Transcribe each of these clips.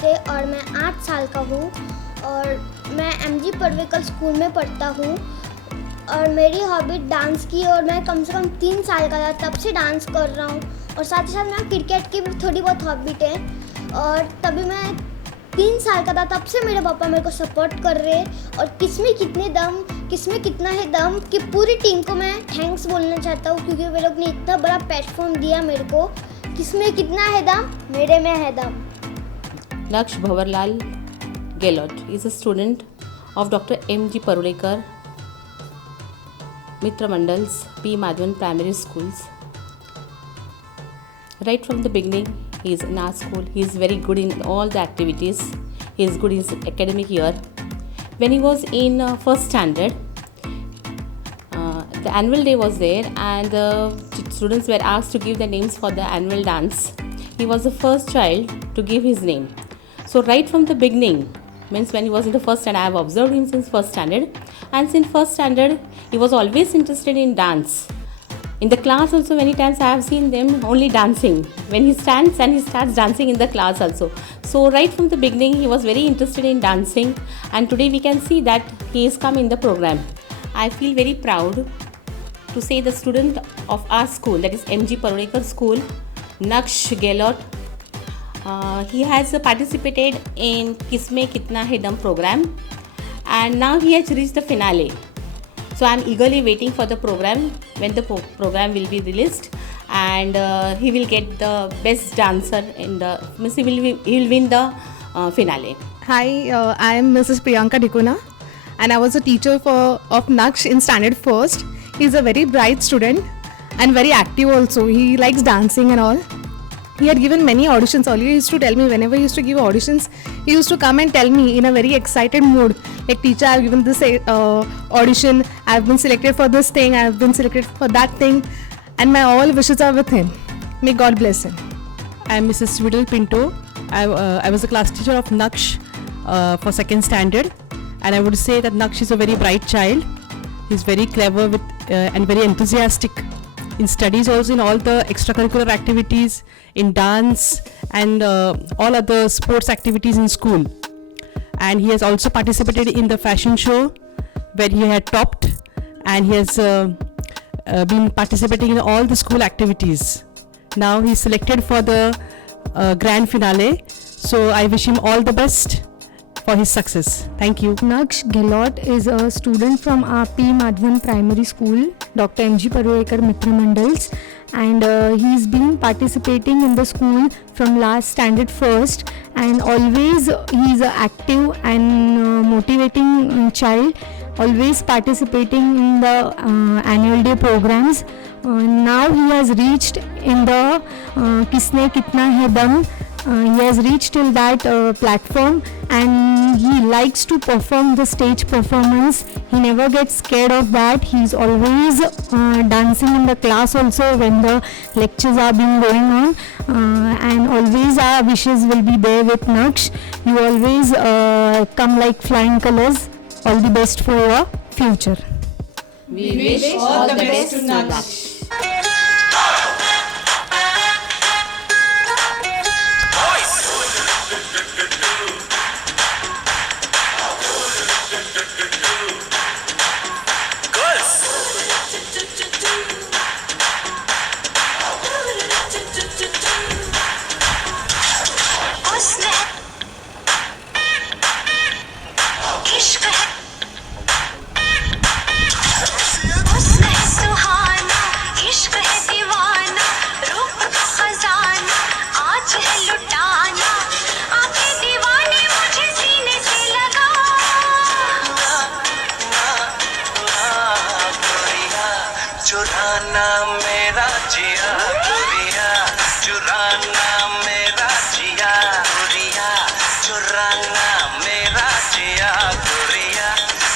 नमस्ते और मैं 8 साल का हूँ और मैं एमजी पड़वेकर स्कूल में पढ़ता हूँ और मेरी हॉबी डांस की और मैं कम से कम 3 साल का था तब से डांस कर रहा हूँ और साथ ही साथ मैं क्रिकेट की भी थोड़ी बहुत हॉबी है और तभी मैं 3 साल का था तब से मेरे पापा मेरे को सपोर्ट कर रहे और किसमें कितना है दम कि पूरी टीम को मैं थैंक्स बोलना चाहता हूँ क्योंकि वे लोग ने इतना बड़ा प्लेटफॉर्म दिया मेरे को। किसमें कितना है दम, मेरे में है दम। Naksh Bhavarlal Gelot is a student of Dr. M.G. Parulekar Mitra Mandals P. Madhavan Primary Schools. Right from the beginning, he is in our school. He is very good in all the activities. He is good in his academic year. When he was in first standard, the annual day was there and the students were asked to give their names for the annual dance. He was the first child to give his name. So right from the beginning, means when he was in the first standard, I have observed him since first standard, and since first standard he was always interested in dance. In the class also many times I have seen them only dancing. When he stands and he starts dancing in the class also. So right from the beginning he was very interested in dancing, and today we can see that he is come in the program. I feel very proud to say the student of our school, that is M.G. Parulekar School, Naksh Gelot, he has participated in Kisme Kitna Hai Dum program and now he has reached the finale. So I am eagerly waiting for the program when the program will be released, and he will get the best dancer in the means he will win the finale. Hi, I am Mrs. Priyanka Dikuna and I was a teacher of Naksh in standard first. He is a very bright student and very active also. He likes dancing and all. He had given many auditions earlier. He used to tell me whenever he used to give auditions, he used to come and tell me in a very excited mood, like, teacher, I have given this audition, I have been selected for this thing, I have been selected for that thing, and my all wishes are with him. May God bless him. I am Mrs. Vidal Pinto. I was a class teacher of Naksh for second standard, and I would say that Naksh is a very bright child. He is very clever and very enthusiastic in studies, also in all the extracurricular activities, in dance and all other sports activities in school. And he has also participated in the fashion show where he had topped, and he has been participating in all the school activities. Now he is selected for the grand finale, so I wish him all the best for his success. Thank you. Naksh Gelot is a student from P. Madhavan Primary School, Dr. M.G. Parulekar Mitra Mandals, and he's been participating in the school from last standard first, and always he's an active and motivating child, always participating in the annual day programs. Now he has reached in the Kisne Kitna Hai Dum. He has reached till that platform, and he likes to perform the stage performance. He never gets scared of that. He's always dancing in the class also when the lectures are being going on, and always our wishes will be there with Naksh. You always come like flying colors. All the best for your future. We wish all the best to Naksh. चुराना मेरा जिया गुड़िया, चुराना मेरा जिया गुड़िया, चुराना मेरा जिया गुड़िया,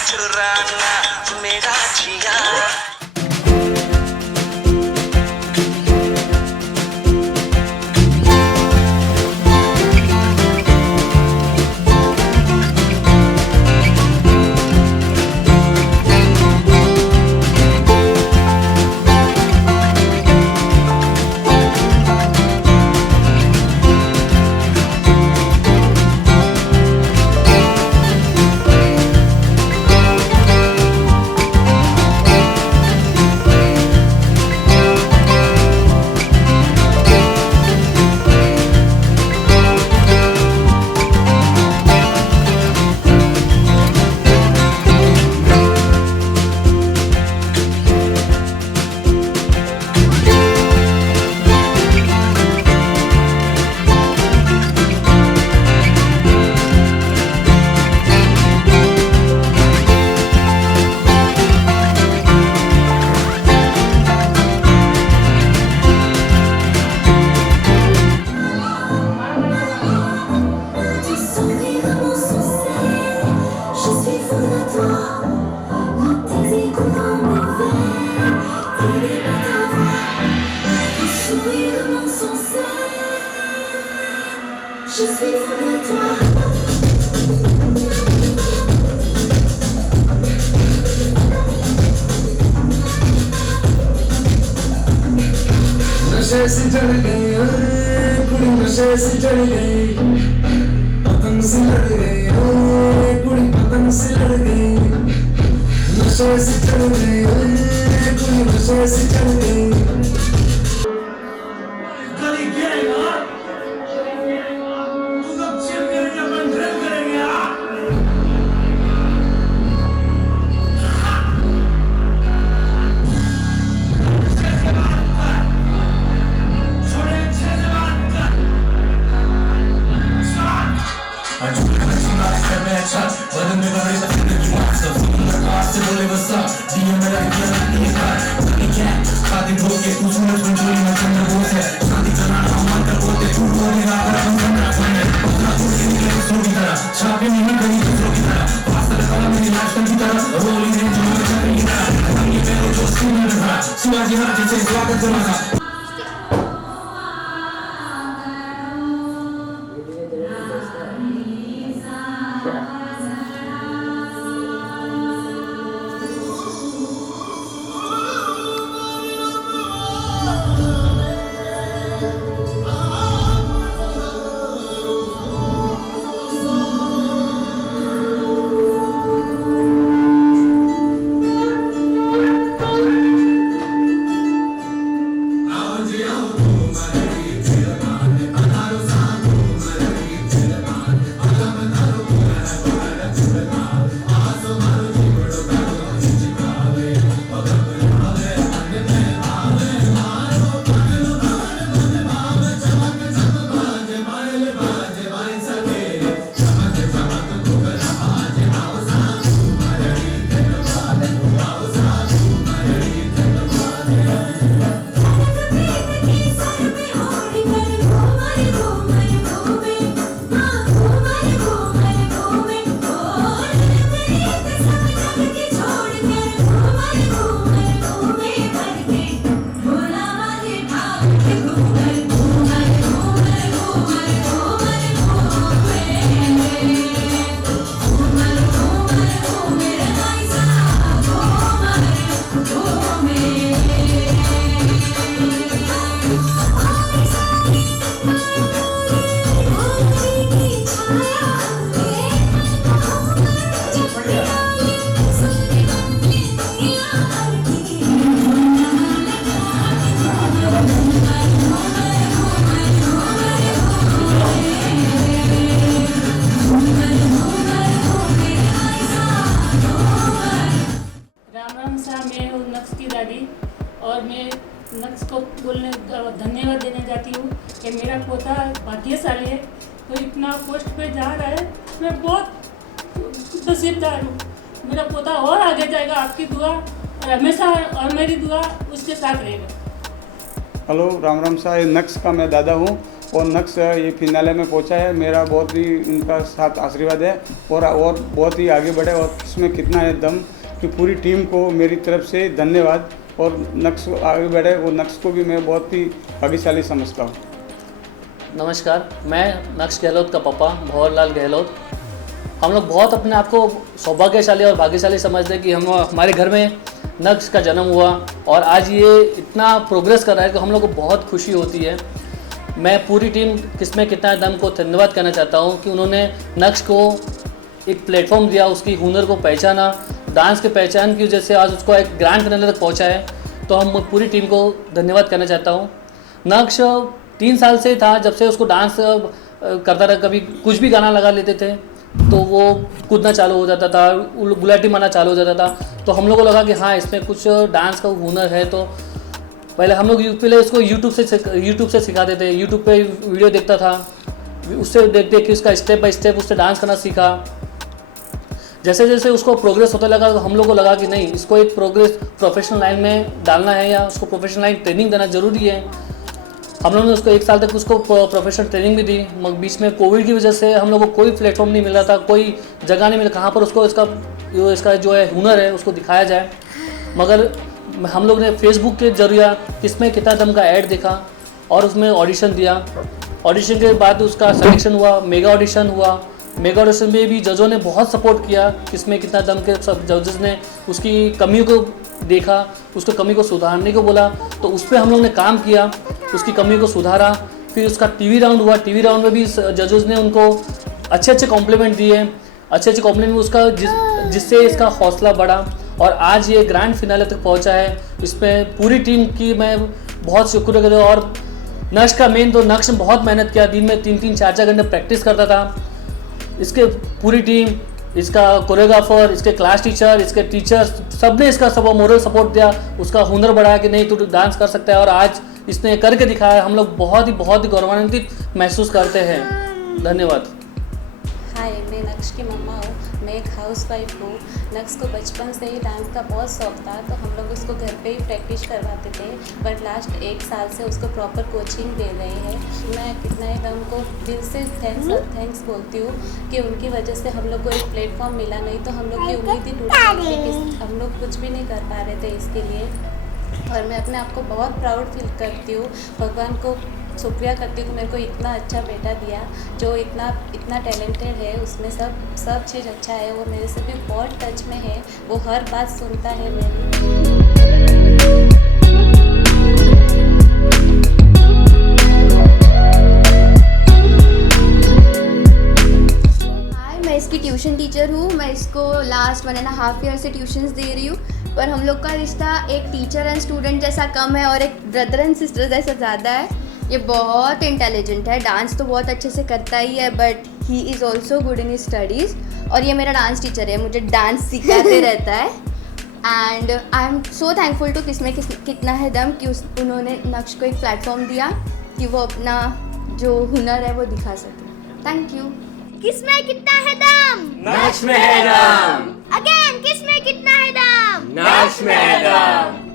चुराना मेरा जिया। नशे से चढ़ गई कुड़ी, नशे से चढ़ गई, पतंग से लड़ गई कुड़ी, पतंग से लड़ गई। नशे से चढ़ गई कुड़ी, नशे से चढ़ गई। गली गिरेगा तू जब चिल करेंगे अपन ड्रिल करेंगे। शिवाजी महाराजांचे स्वागत करा। और मैं नक्श को धन्यवाद देना चाहती हूँ कि मेरा पोता भाग्यशाली है, तो इतना पोस्ट पे जा रहा है। मैं बहुत नसीबदार हूँ, मेरा पोता और आगे जाएगा। आपकी दुआ और हमेशा और मेरी दुआ उसके साथ रहेगा। हेलो, राम राम साहब। नक्श का मैं दादा हूँ और नक्श ये फिनाले में पहुँचा है। मेरा बहुत ही उनका साथ आशीर्वाद है और बहुत ही आगे बढ़े और इसमें कितना है दम कि पूरी टीम को मेरी तरफ से धन्यवाद। और नक्श आगे बढ़े और नक्श को भी मैं बहुत ही भाग्यशाली समझता हूँ। नमस्कार, मैं नक्श गहलोत का पापा भंवरलाल गहलोत। हम लोग बहुत अपने आप को सौभाग्यशाली और भाग्यशाली समझते हैं कि हमारे घर में नक्श का जन्म हुआ और आज ये इतना प्रोग्रेस कर रहा है कि हम लोग को बहुत खुशी होती है। मैं पूरी टीम किसमें कितना दम को धन्यवाद करना चाहता हूँ कि उन्होंने नक्श को एक प्लेटफॉर्म दिया, उसकी हुनर को पहचाना, डांस के पहचान की वजह से आज उसको एक ग्रैंड फिनाले तक पहुँचा है। तो हम पूरी टीम को धन्यवाद करना चाहता हूँ। नक्श 3 साल से था, जब से उसको डांस करता था, कभी कुछ भी गाना लगा लेते थे तो वो कूदना चालू हो जाता था, गुलाटी मारना चालू हो जाता था। तो हम लोग को लगा कि हाँ, इसमें कुछ डांस का हुनर है। तो पहले हम लोग पहले इसको यूट्यूब से सिखाते थे, यूट्यूब पे वीडियो देखता था, उससे देख के उसका स्टेप बाय स्टेप उससे डांस करना सीखा। जैसे जैसे उसको प्रोग्रेस होता लगा तो हम लोग को लगा कि नहीं, इसको एक प्रोग्रेस प्रोफेशनल लाइन में डालना है या उसको प्रोफेशनल लाइन ट्रेनिंग देना ज़रूरी है। हम लोगों ने उसको 1 साल तक उसको प्रोफेशनल ट्रेनिंग भी दी, मगर बीच में कोविड की वजह से हम लोग को कोई प्लेटफॉर्म नहीं मिल रहा था, कोई जगह नहीं मिला कहाँ पर उसको इसका जो है हुनर है उसको दिखाया जाए। मगर हम लोग ने फेसबुक के जरिए किसमें कितना दम का ऐड देखा और उसमें ऑडिशन दिया। ऑडिशन के बाद उसका सिलेक्शन हुआ, मेगा ऑडिशन हुआ। मेगा ऑडिशन में भी जजों ने बहुत सपोर्ट किया, किसमें कितना दम के सब जजेस ने उसकी कमियों को देखा, उसको कमी को सुधारने को बोला, तो उस पर हम लोग ने काम किया, उसकी कमी को सुधारा। फिर उसका टीवी राउंड हुआ, टीवी राउंड में भी जजेस ने उनको अच्छे कॉम्प्लीमेंट दिए, अच्छे कॉम्प्लीमेंट उसका जिससे इसका हौसला बढ़ा और आज ये ग्रैंड फिनाले तक पहुंचा है। इसमें पूरी टीम की मैं बहुत शुक्रिया हूँ। और नक्श का मेन तो नक्श ने बहुत मेहनत किया, दिन में 3-3 4-4 घंटे प्रैक्टिस करता था। इसके पूरी टीम, इसका कोरियोग्राफर, इसके क्लास टीचर, इसके टीचर्स सब ने इसका सब मोरल सपोर्ट दिया, उसका हुनर बढ़ाया कि नहीं तू डांस कर सकता है और आज इसने करके दिखाया। हम लोग बहुत ही गौरवान्वित महसूस करते हैं। धन्यवाद। हाय, मैं नक्श की मम्मा हूँ, मैं एक हाउस वाइफ हूँ। नक्श को बचपन से ही डांस का बहुत शौक था, तो हम लोग उसको घर पे ही प्रैक्टिस करवाते थे, बट लास्ट 1 साल से उसको प्रॉपर कोचिंग दे रहे हैं। मैं कितना ही दम को दिल से थैंक्स बोलती हूँ कि उनकी वजह से हम लोग को एक प्लेटफॉर्म मिला, नहीं तो हम लोग की उम्मीद ही टूट गई थी, हम लोग कुछ भी नहीं कर पा रहे थे इसके लिए। और मैं अपने आप को बहुत प्राउड फील करती हूँ, भगवान को शुक्रिया करती हूँ, मेरे को इतना अच्छा बेटा दिया जो इतना टैलेंटेड है, उसमें सब चीज़ अच्छा है। वो मेरे से भी बहुत टच में है, वो हर बात सुनता है मेरी। मैं इसकी ट्यूशन टीचर हूँ। मैं इसको लास्ट 1.5 ईयर से ट्यूशन्स दे रही हूँ, पर हम लोग का रिश्ता एक टीचर एंड स्टूडेंट जैसा कम है और एक ब्रदर एंड सिस्टर जैसा ज़्यादा है। ये बहुत इंटेलिजेंट है, डांस तो बहुत अच्छे से करता ही है, but he is also good in studies. और ये मेरा डांस टीचर है, मुझे डांस सिखाते रहता है। And I am so thankful to किसमें कितना है दम कि उन्होंने नक्श को एक प्लेटफॉर्म दिया कि वो अपना जो हुनर है वो दिखा सके। Thank you. किसमें कितना है दम? नक्श में है दम। अगेन, किसमें कितना है दम? नक्श में है दम।